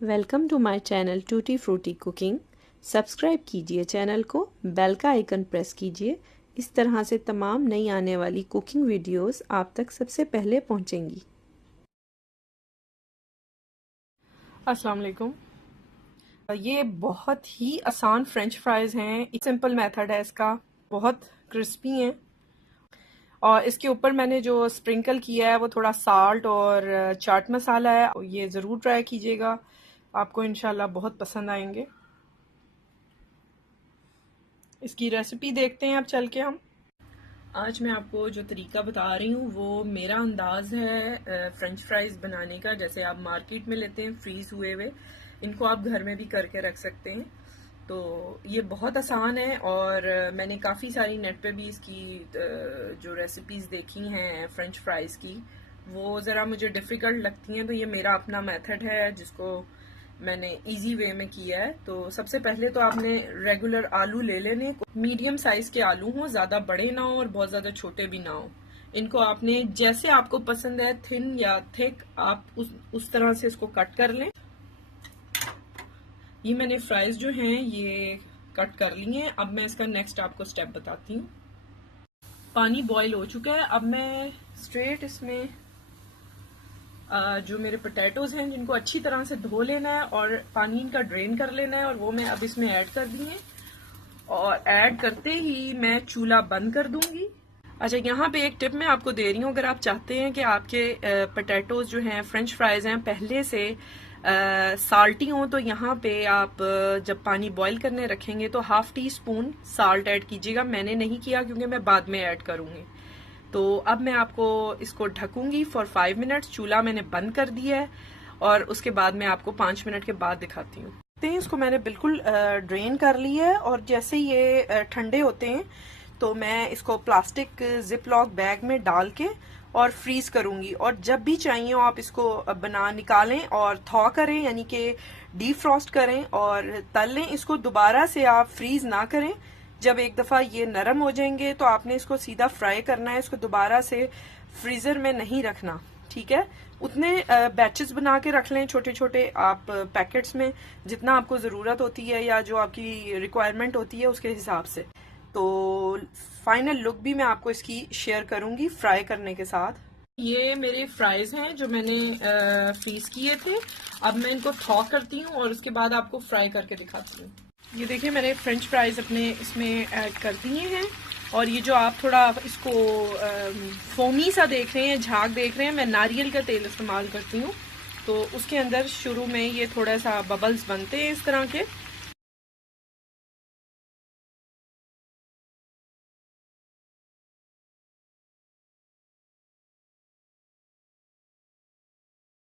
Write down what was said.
Welcome to my channel tutti frutti cooking. Subscribe कीजिए channel को, bell का icon press कीजिए। इस तरह से तमाम नई आने वाली कुकिंग वीडियोस आप तक सबसे पहले पहुंचेंगी। अस्सलाम वालेकुम। ये बहुत ही आसान फ्रेंच फ्राइज़ हैं। एक सिंपल मेथड है इसका, बहुत क्रिस्पी हैं। और इसके ऊपर मैंने जो स्प्रिंकल किया है वो थोड़ा साल्ट और चाट मसाला है। ये ज़रूर ट्राई कीजिएगा, आपको इंशाल्लाह बहुत पसंद आएंगे। इसकी रेसिपी देखते हैं अब चल के हम। आज मैं आपको जो तरीका बता रही हूँ वो मेरा अंदाज़ है फ्रेंच फ्राइज़ बनाने का। जैसे आप मार्केट में लेते हैं फ्रीज़ हुए हुए, इनको आप घर में भी करके रख सकते हैं। तो ये बहुत आसान है और मैंने काफ़ी सारी नेट पे भी इसकी जो रेसिपीज़ देखी हैं फ्रेंच फ्राइज़ की, वो ज़रा मुझे डिफ़िकल्ट लगती हैं। तो ये मेरा अपना मेथड है जिसको मैंने इजी वे में किया है। तो सबसे पहले तो आपने रेगुलर आलू ले लेने, मीडियम साइज के आलू हों, ज़्यादा बड़े ना हो और बहुत ज़्यादा छोटे भी ना हो। इनको आपने जैसे आपको पसंद है, थिन या थिक, आप उस तरह से इसको कट कर लें। ये मैंने फ्राइज जो हैं ये कट कर लिए हैं। अब मैं इसका नेक्स्ट आपको स्टेप बताती हूँ। पानी बॉईल हो चुका है। अब मैं स्ट्रेट इसमें जो मेरे पोटैटोज हैं जिनको अच्छी तरह से धो लेना है और पानी इनका ड्रेन कर लेना है, और वो मैं अब इसमें ऐड कर दी है। और ऐड करते ही मैं चूल्हा बंद कर दूंगी। अच्छा, यहाँ पे एक टिप मैं आपको दे रही हूँ। अगर आप चाहते हैं कि आपके पोटैटोज जो हैं फ्रेंच फ्राइज हैं पहले से साल्टी हों, तो यहाँ पे आप जब पानी बॉईल करने रखेंगे तो ½ टी स्पून साल्ट ऐड कीजिएगा। मैंने नहीं किया क्योंकि मैं बाद में ऐड करूंगी। तो अब मैं आपको इसको ढकूंगी फॉर 5 मिनट्स। चूल्हा मैंने बंद कर दिया है और उसके बाद मैं आपको 5 मिनट के बाद दिखाती हूँ। इसको मैंने बिल्कुल ड्रेन कर लिया है और जैसे ये ठंडे होते हैं तो मैं इसको प्लास्टिक जिप लॉक बैग में डाल के और फ्रीज करूंगी। और जब भी चाहिए हो आप इसको निकालें और थॉ करें, यानी कि डीफ्रॉस्ट करें और तल लें। इसको दोबारा से आप फ्रीज ना करें। जब एक दफा ये नरम हो जाएंगे तो आपने इसको सीधा फ्राई करना है, इसको दोबारा से फ्रीजर में नहीं रखना, ठीक है। उतने बैचेस बना के रख लें छोटे छोटे आप पैकेट्स में, जितना आपको जरूरत होती है या जो आपकी रिक्वायरमेंट होती है उसके हिसाब से। तो फाइनल लुक भी मैं आपको इसकी शेयर करूंगी फ्राई करने के साथ। ये मेरे फ्राइज हैं जो मैंने फ्रीज किए थे। अब मैं इनको थॉ करती हूँ और उसके बाद आपको फ्राई करके दिखाती हूँ। ये देखिए मैंने फ्रेंच फ्राइज अपने इसमें ऐड कर दिए हैं। और ये जो आप थोड़ा इसको फोमी सा देख रहे हैं, झाग देख रहे हैं, मैं नारियल का तेल इस्तेमाल करती हूँ। तो उसके अंदर शुरू में ये थोड़ा सा बबल्स बनते हैं इस तरह के।